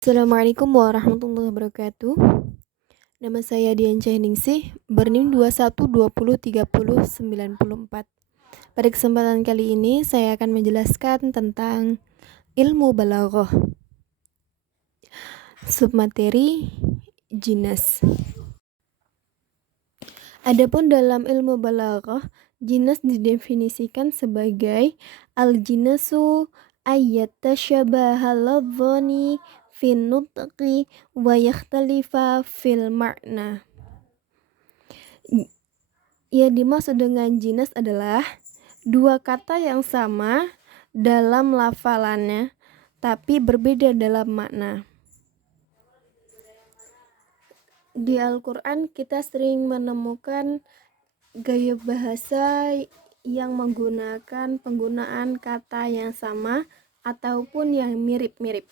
Assalamualaikum warahmatullahi wabarakatuh. Nama saya Dian Ningsih, berNIM 21203094. Pada kesempatan kali ini saya akan menjelaskan tentang ilmu balaghah. Submateri jinas. Adapun dalam ilmu balaghah, jinas didefinisikan sebagai al-jinasu ayyatasyabaha lafzani fin nutqi wa yakhtalifa fil ma'na. Yang dimaksud dengan jinas adalah dua kata yang sama dalam lafalannya tapi berbeda dalam makna. Di Al-Quran kita sering menemukan gaya bahasa yang menggunakan penggunaan kata yang sama ataupun yang mirip-mirip.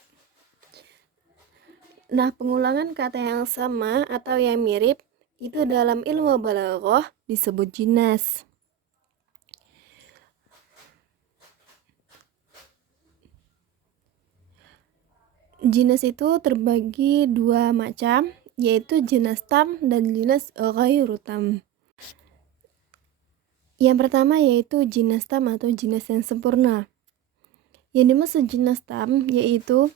Nah, pengulangan kata yang sama atau yang mirip itu dalam ilmu balaghah disebut jinas. Jinas itu terbagi dua macam, yaitu jinas tam dan jinas ghairu tam. Yang pertama yaitu jinas tam atau jinas yang sempurna. Yang dimaksud jinas tam yaitu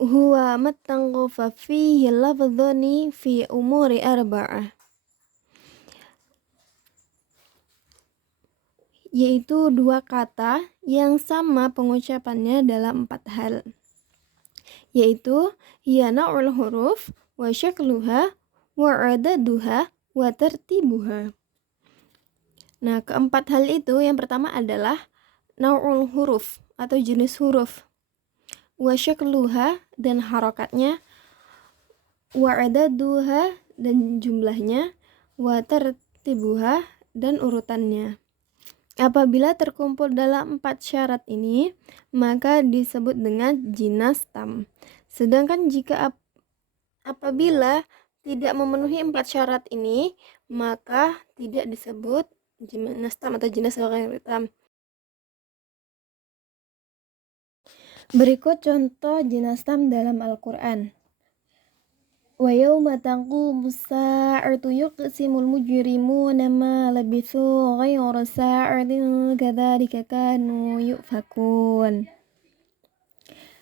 huwa mattanghafa fihi lafdhani fi umuri arba'ah, yaitu dua kata yang sama pengucapannya dalam 4 hal, yaitu hiya na'ul huruf wa syakluha wa adaduha wa tertibuha. Nah, keempat hal itu yang pertama adalah na'ul huruf atau jenis huruf, wa syakluha dan harokatnya, wa adaduha dan jumlahnya, wa tertibuha dan urutannya. Apabila terkumpul dalam 4 syarat ini, maka disebut dengan jinas tam. Sedangkan jika apabila tidak memenuhi 4 syarat ini, maka tidak disebut jinas tam atau jinas ghairu tam. Berikut contoh jinas tam dalam Al-Quran. Wa yawma taqumu as-sa'atu yuqsimul mujrimuna ma labithu ghayra sa'atin kadzalika kanu yufakun.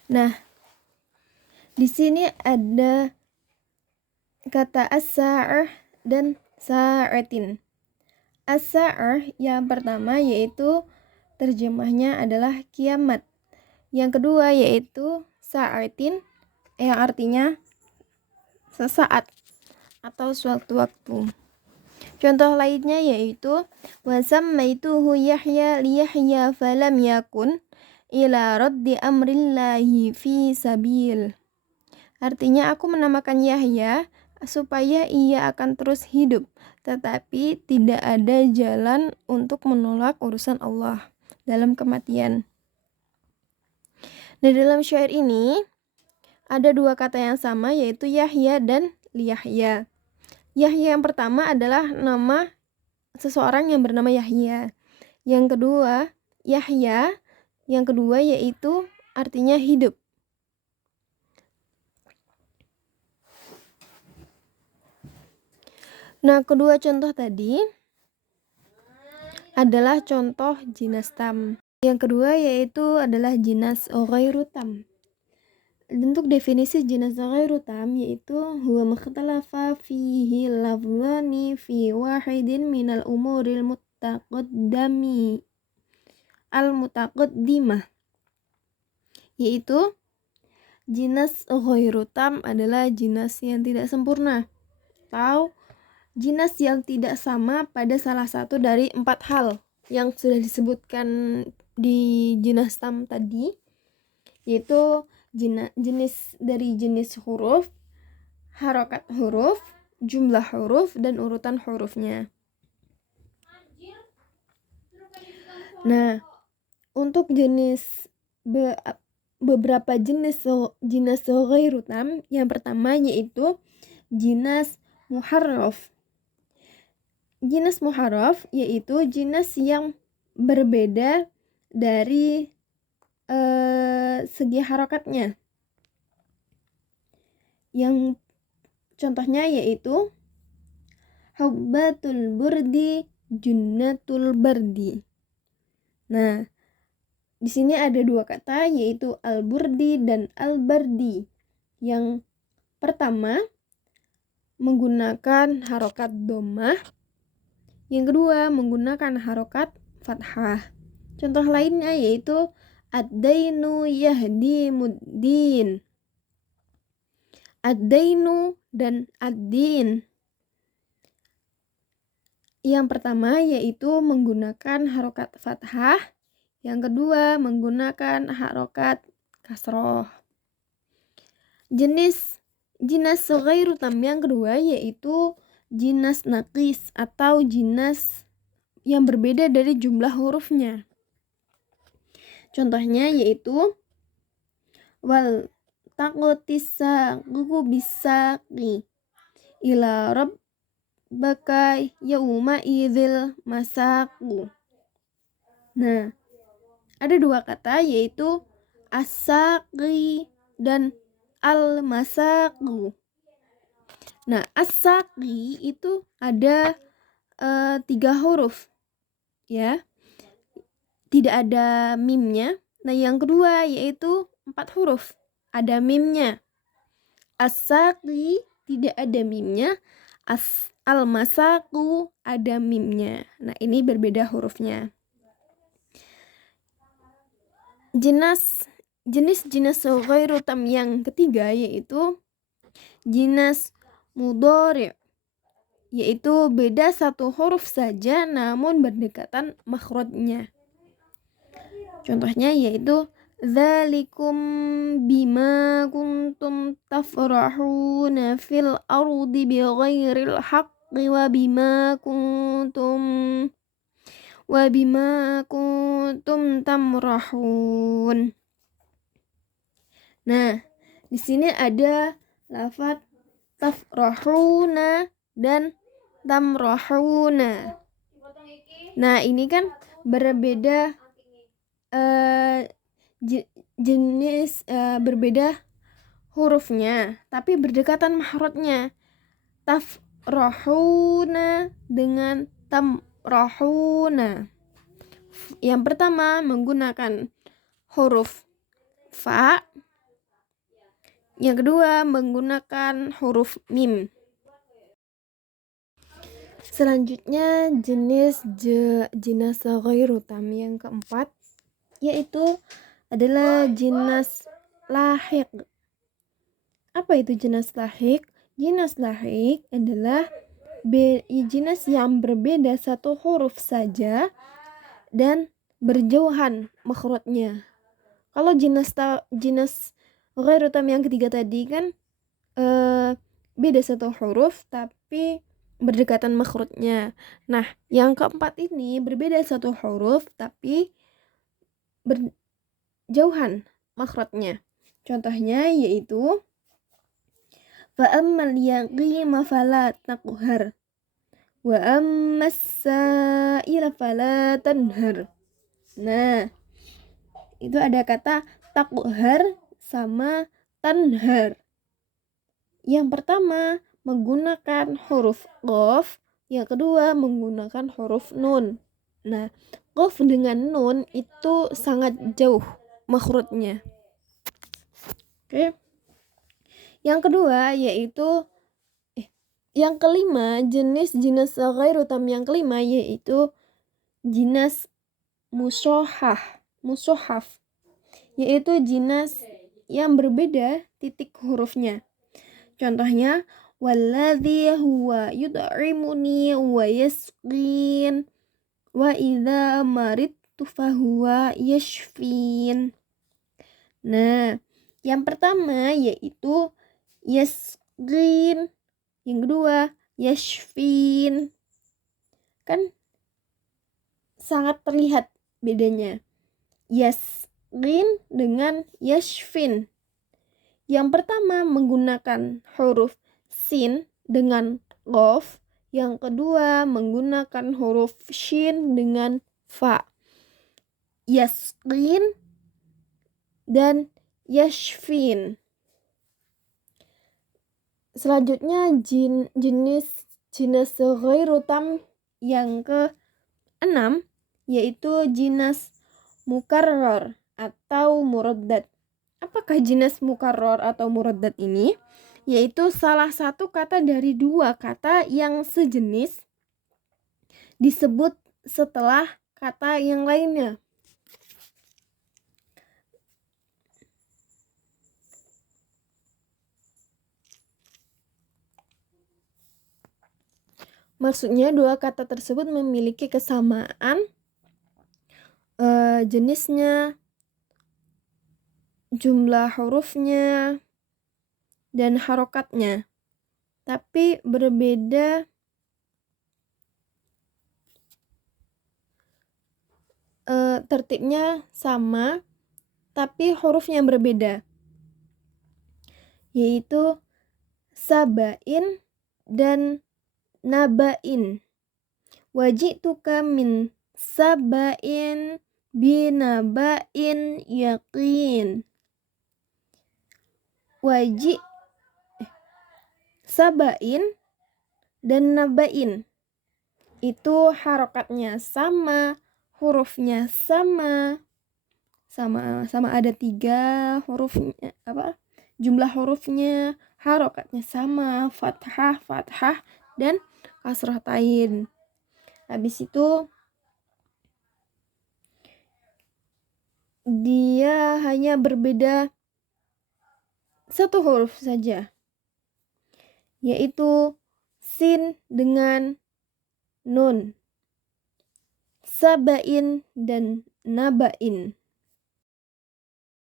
Nah, di sini ada kata as-sa'ah dan sa'atin. As-sa'ah yang pertama yaitu terjemahnya adalah kiamat. Yang kedua yaitu sa'atin yang artinya sesaat atau suatu waktu. Contoh lainnya yaitu wasammaituhu Yahya liyahya falam yakun ila raddi amrillahi fi sabil. Artinya aku menamakan Yahya supaya ia akan terus hidup, tetapi tidak ada jalan untuk menolak urusan Allah dalam kematian. Nah, dalam syair ini ada dua kata yang sama yaitu Yahya dan Liyahya. Yahya yang pertama adalah nama seseorang yang bernama Yahya. Yang kedua, Yahya yang kedua yaitu artinya hidup. Nah, kedua contoh tadi adalah contoh jinas tam. Yang kedua yaitu adalah jinas ghairu tam. Untuk definisi jinas ghairu tam yaitu huwa makhtalafa fihi lafzani fi wahidin minal umuril mutaqaddimah, yaitu jinas ghairu tam adalah jinas yang tidak sempurna atau jinas yang tidak sama pada salah satu dari 4 hal yang sudah disebutkan di jinas tam tadi, yaitu jenis dari jenis huruf, harokat huruf, jumlah huruf, dan urutan hurufnya. Nah, untuk beberapa jenis ghairu tam, yang pertama yaitu jinas muharraf. Jinas muharraf yaitu jinas yang berbeda dari segi harokatnya. Yang contohnya yaitu hubbatul burdi, junnatul bardi. Nah, di sini ada dua kata yaitu al-burdi dan al-bardi. Yang pertama menggunakan harokat dhammah, yang kedua menggunakan harokat fathah. Contoh lainnya yaitu ad-dainu yahdi muddin. Ad-dainu dan ad-din. Yang pertama yaitu menggunakan harokat fathah, yang kedua menggunakan harokat kasroh. Jinas ghairu tam yang kedua yaitu jinas naqis atau jinas yang berbeda dari jumlah hurufnya. Contohnya yaitu wal taqtisa gugu bisaqi ila rabbaka yauma idzil masaqu. Nah, ada dua kata yaitu as-saqi dan al-masaqu. Nah, as-saqi itu ada 3 huruf ya, tidak ada mimnya. Nah, yang kedua yaitu 4 huruf, ada mimnya. As-saqi tidak ada mimnya, al-masaqu ada mimnya. Nah, ini berbeda hurufnya. Jenis ghairu tam yang ketiga yaitu jinas mudhari', yaitu beda 1 huruf saja namun berdekatan makhrajnya. Contohnya yaitu dzalikum bima kuntum tafrahuna fil ardi bighairil haqqi wa bima kuntum tamrahun. Nah, di sini ada lafaz tafrahuna dan tamrahuna. Nah, ini kan berbeda jenis berbeda hurufnya, tapi berdekatan mahrajnya. Tafrahuna dengan tamrahuna. Yang pertama menggunakan huruf fa, yang kedua menggunakan huruf mim. Selanjutnya jinas ghairu tam yang keempat yaitu adalah jinas lahiq. Apa itu jinas lahiq? Jinas lahiq adalah jinas yang berbeda 1 huruf saja dan berjauhan makhrajnya. Kalau jinas ghairu tam yang ketiga tadi kan beda 1 huruf tapi berdekatan makhrajnya. Nah, yang keempat ini berbeda 1 huruf tapi berjauhan makhrajnya. Contohnya yaitu fa'ammal yaqima fala taqhar wa ammas sa'ila fala tanhar. Nah, itu ada kata taqhar sama tanhar. Yang pertama menggunakan huruf qaf, yang kedua menggunakan huruf nun. Nah, qaf dengan nun itu sangat jauh makhrajnya. Oke. Yang kedua yaitu yang kelima, jinas ghairu tam yang kelima yaitu jinas mushahhaf, yaitu jinas yang berbeda titik hurufnya. Contohnya walladzi huwa yud'imuni wa yasqin wa idza maridtu fahuwa yashfin. Nah, yang pertama yaitu yasqin, yang kedua yashfin. Kan sangat terlihat bedanya yasqin dengan yashfin. Yang pertama menggunakan huruf sin dengan qaf, yang kedua menggunakan huruf shin dengan fa. Yasqin dan yashfin. Selanjutnya jinas ghairu tam yang ke-6 yaitu jinas mukarrar atau muraddad. Apakah jinas mukarrar atau muraddad ini? Yaitu salah satu kata dari dua kata yang sejenis disebut setelah kata yang lainnya. Maksudnya dua kata tersebut memiliki kesamaan jenisnya, jumlah hurufnya, dan harokatnya, tapi berbeda tertibnya sama, tapi hurufnya berbeda, yaitu sabain dan nabain. Wajituka min sabain binabain yakin. Sabain dan nabain itu harokatnya sama, hurufnya sama ada 3 hurufnya, jumlah hurufnya, harokatnya sama, fathah dan kasrah tain. Habis itu dia hanya berbeda satu huruf saja, yaitu sin dengan nun, sabain dan nabain.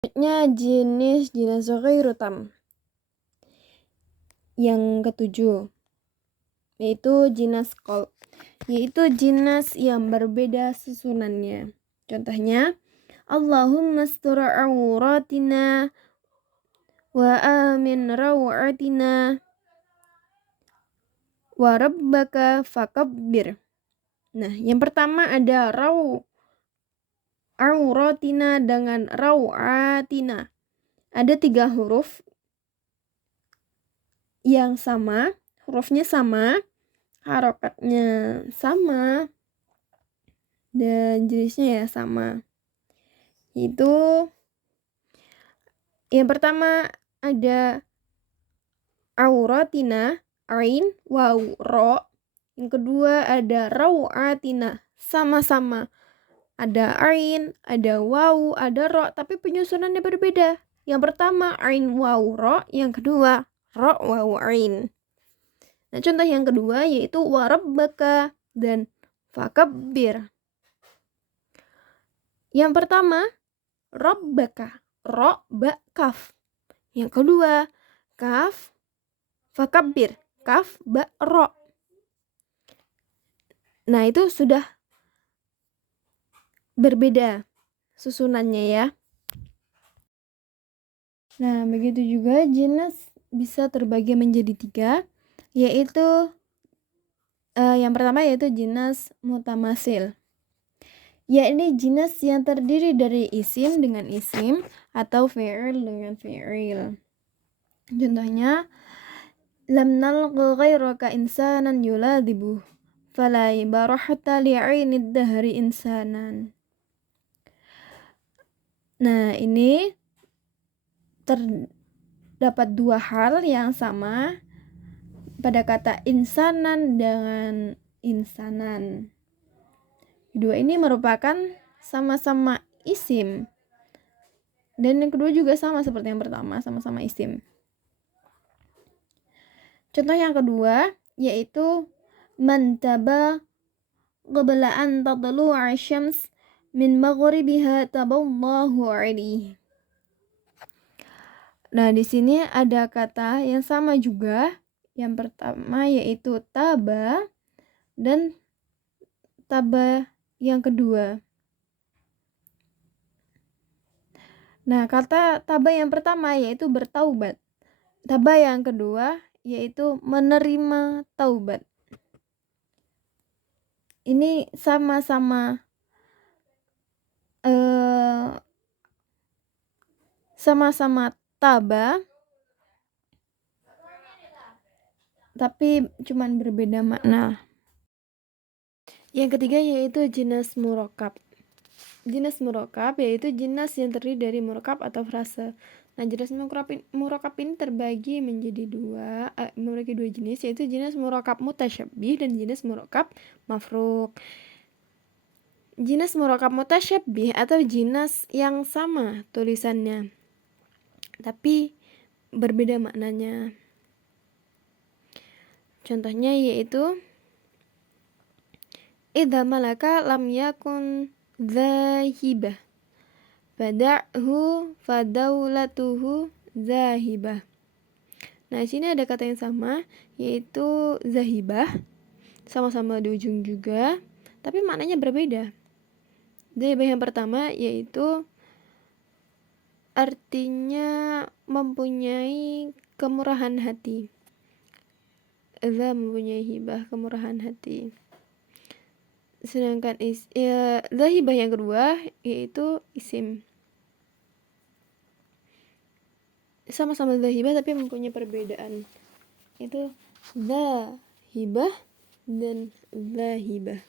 Selanjutnya jinas ghairu tam yang ke-7 yaitu jinas qalb, yaitu jinas yang berbeda susunannya. Contohnya, Allahumma astur auratina wa amin rawatina wa rabbaka fakabbir. Nah, yang pertama ada auratina dengan rawatina. Ada 3 huruf yang sama, hurufnya sama, harokatnya sama, dan jenisnya ya sama. Itu yang pertama ada auratina, ain, waw, ro. Yang kedua ada rawatina, sama-sama. Ada ain, ada waw, ada ro, tapi penyusunannya berbeda. Yang pertama ain, waw, ro. Yang kedua ro, waw, ain. Nah, contoh yang kedua yaitu warabbaka dan fakabbir. Yang pertama rabbaka, ro, ba, kaf. Yang kedua kaf, fakabbir, kaf, ba, ro. Nah, itu sudah berbeda susunannya ya. Nah, begitu juga jinas bisa terbagi menjadi 3, yaitu yang pertama yaitu jinas mutamasil, yakni jinas yang terdiri dari isim dengan isim atau fi'il dengan fi'il. Contohnya, lam nalqa ghairaka insanan yuladibuh fala barahata li'ainid dahri insanan. Nah, ini terdapat 2 hal yang sama pada kata insanan dengan insanan. Kedua ini merupakan sama-sama isim, dan yang kedua juga sama seperti yang pertama, sama-sama isim. Contoh yang kedua yaitu man taba qabla an tatlu'a asy-syams min maghribiha taballahu alaihi. Nah, di sini ada kata yang sama juga. Yang pertama yaitu taba dan taba yang kedua. Nah, kata taba yang pertama yaitu bertaubat. Taba yang kedua yaitu menerima taubat. Ini sama-sama taba, tapi cuman berbeda makna. Yang ketiga yaitu jinas murakkab. Jinas murakkab yaitu jinas yang terdiri dari murakkab atau frase. Nah, jinas murakkab ini terbagi menjadi memiliki dua jenis, yaitu jinas murakkab mutasyabbih dan jinas murakkab mafruk. Jinas murakkab mutasyabbih atau jinas yang sama tulisannya tapi berbeda maknanya. Contohnya yaitu idza malaka lam yakun zahibah, fada'hu fadaulatuhu zahibah. Nah, sini ada kata yang sama yaitu zahibah, sama-sama di ujung juga, tapi maknanya berbeda. Zahibah yang pertama yaitu artinya mempunyai kemurahan hati. Za mempunyai hibah, kemurahan hati. Sedangkan zahibah yang kedua yaitu isim. Sama-sama zahibah tapi mempunyai perbedaan. Itu zahibah dan zahibah.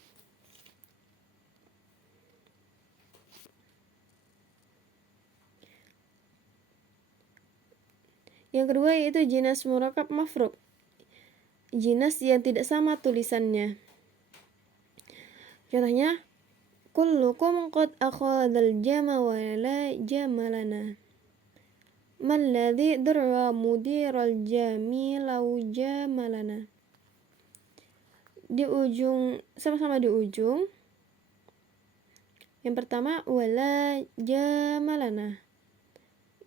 Yang kedua yaitu jinas murakkab mafruk. Jinas yang tidak sama tulisannya. Contohnya, kullukum qad akhadhal jama wa la jamalana. Malladhi darra mudiral jami law jamalana. Di ujung, sama-sama di ujung. Yang pertama, wala jamalana.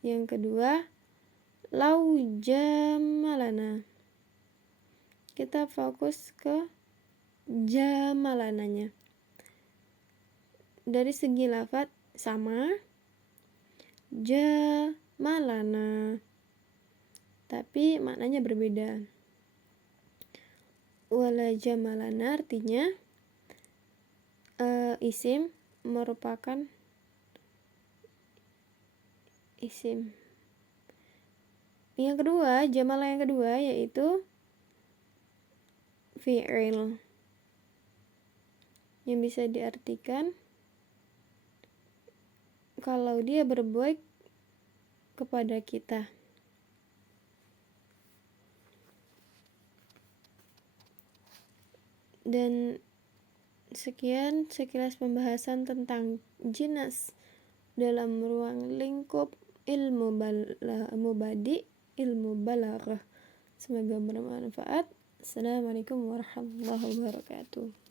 Yang kedua, law jamalana. Kita fokus ke jamalananya. Dari segi lafaz sama, jamalana, tapi maknanya berbeda. Wala jamalana artinya isim merupakan isim. Yang kedua, jamalah yang kedua yaitu fi'il yang bisa diartikan kalau dia berbuat kepada kita. Dan sekian sekilas pembahasan tentang jinas dalam ruang lingkup ilmu balaghah. Semoga bermanfaat. Assalamualaikum warahmatullahi wabarakatuh.